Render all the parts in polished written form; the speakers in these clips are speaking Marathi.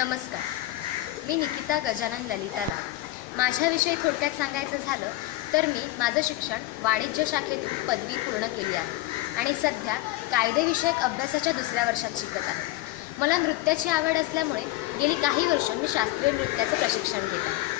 नमस्कार, मी निकिता गजानन ललिताला. माझ्याविषयी थोडक्यात सांगायचं झालं तर मी माझं शिक्षण वाणिज्य शाखेतून पदवी पूर्ण केली आहे आणि सध्या कायदेविषयक अभ्यासाच्या दुसऱ्या वर्षात शिकत आहे. मला नृत्याची आवड असल्यामुळे गेली काही वर्ष मी शास्त्रीय नृत्याचं प्रशिक्षण घेत आहे.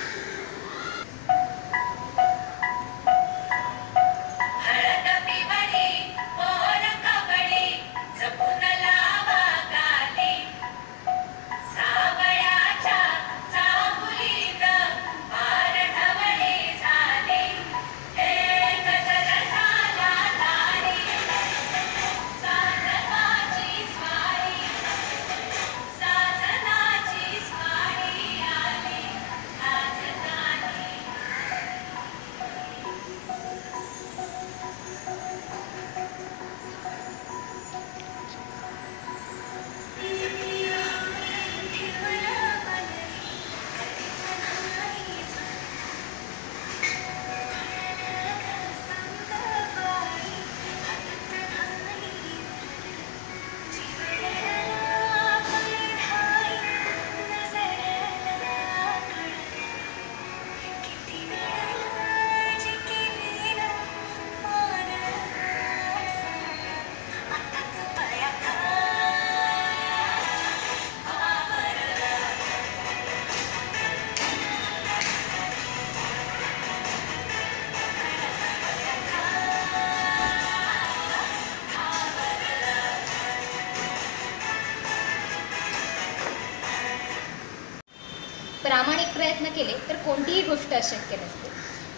प्रामाणिक प्रयत्न केले तर कोणतीही गोष्ट अशक्य नसते.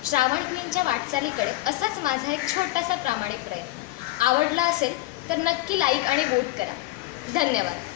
श्रावण क्वीनच्या वाटचालीकडे असाच माझा एक छोटासा प्रामाणिक प्रयत्न. आवडला असेल तर नक्की लाईक आणि वोट करा. धन्यवाद.